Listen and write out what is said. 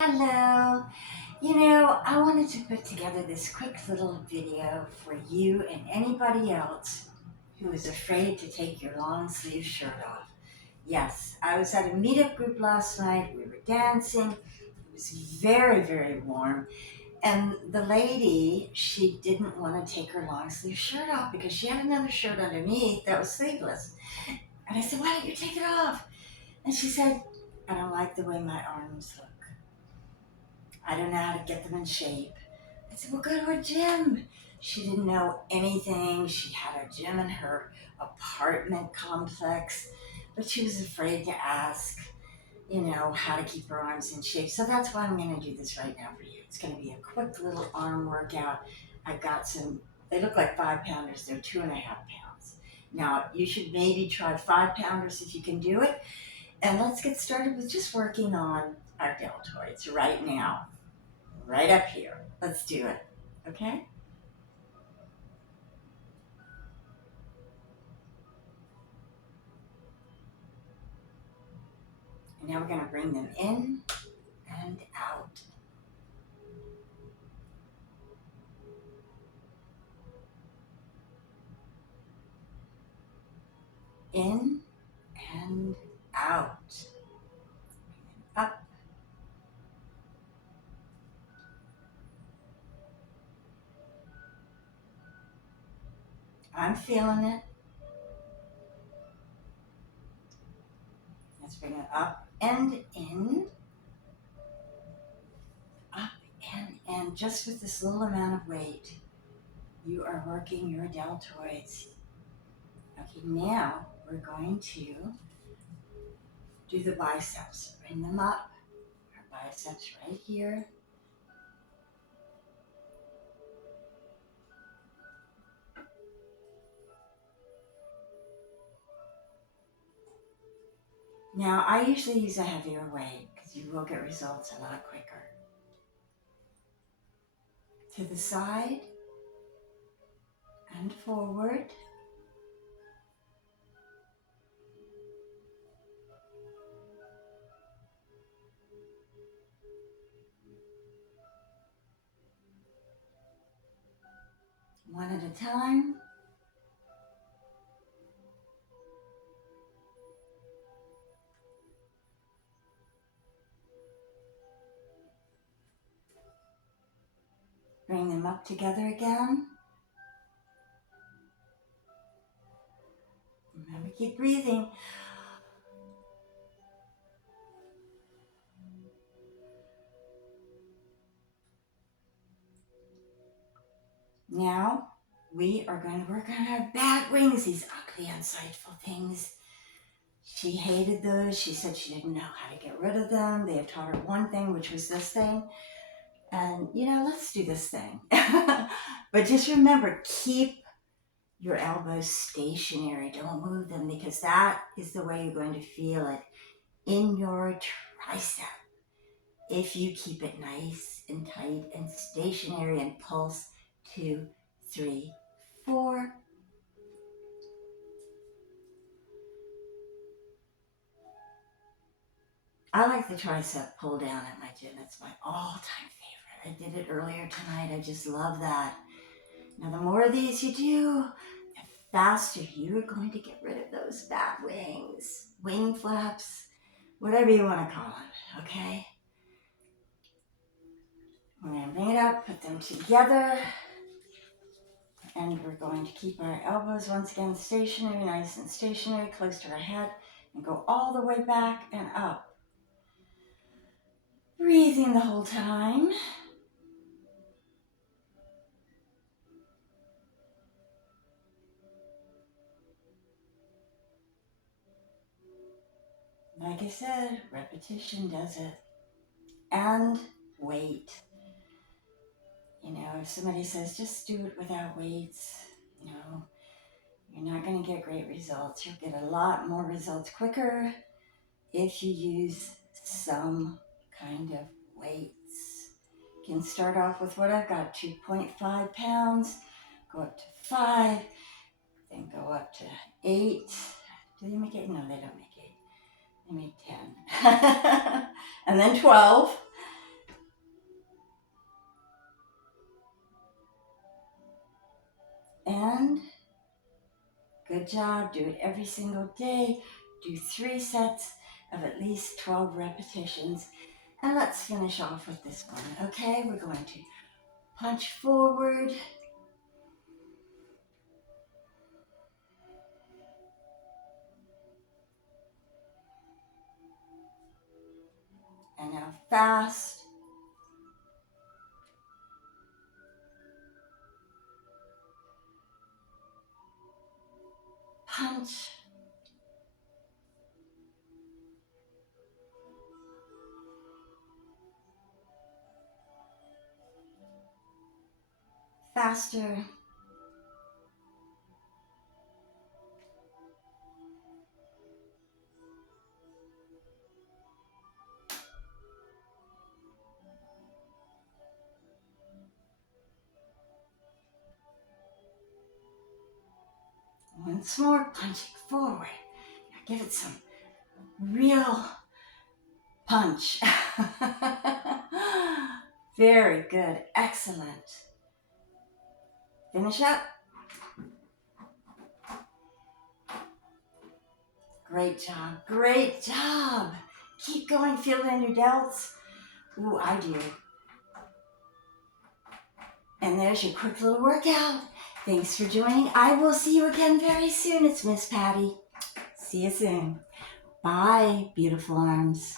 Hello. I wanted to put together this quick little video for you and anybody else who is afraid to take your long sleeve shirt off. Yes, I was at a meetup group last night. We were dancing. It was very, very warm. And the lady, she didn't want to take her long sleeve shirt off because she had another shirt underneath that was sleeveless. And I said, "Why don't you take it off?" And she said, "I don't like the way my arms look. I don't know how to get them in shape." I said, "Well, go to a gym." She didn't know anything. She had a gym in her apartment complex, but she was afraid to ask, how to keep her arms in shape. So that's why I'm going to do this right now for you. It's going to be a quick little arm workout. I've got some, they look like 5 pounders. They're 2.5 pounds. Now, you should maybe try 5 pounders if you can do it. And let's get started with just working on our deltoids right now, right up here. Let's do it. Okay? And now we're going to bring them in and out. In and out. Up. I'm feeling it. Let's bring it up and in. Up and in. Just with this little amount of weight, you are working your deltoids. Okay, now we're going to do the biceps. Bring them up. Our biceps right here. Now, I usually use a heavier weight because you will get results a lot quicker. To the side and forward. One at a time. Bring them up together again. Remember, keep breathing. Now, we are going to work on our bat wings, these ugly, unsightful things. She hated those. She said she didn't know how to get rid of them. They had taught her one thing, which was this thing. And, let's do this thing. But just remember, keep your elbows stationary. Don't move them because that is the way you're going to feel it in your tricep. If you keep it nice and tight and stationary and pulse 2, 3, 4. I like the tricep pull down at my gym. It's my all-time favorite. I did it earlier tonight. I just love that. Now, the more of these you do, the faster you're going to get rid of those bat wings, wing flaps, whatever you want to call them, okay? We're going to bring it up, put them together, and we're going to keep our elbows once again stationary, nice and stationary, close to our head, and go all the way back and up. Breathing the whole time. Like I said, repetition does it. And wait. If somebody says just do it without weights, you're not going to get great results. You'll get a lot more results quicker if you use some kind of weights. You can start off with what I've got, 2.5 pounds, go up to 5, then go up to 8. Do they make 8? No, they don't make 8. They make 10. And then 12. And good job. Do it every single day. Do 3 sets of at least 12 repetitions. And let's finish off with this one, okay? We're going to punch forward. And now fast. Punch. Faster. Once more, punching forward. Now give it some real punch. Very good. Excellent. Finish up. Great job. Great job. Keep going. Feel it in your delts. Ooh, I do. And there's your quick little workout. Thanks for joining. I will see you again very soon. It's Miss Patty. See you soon. Bye, beautiful arms.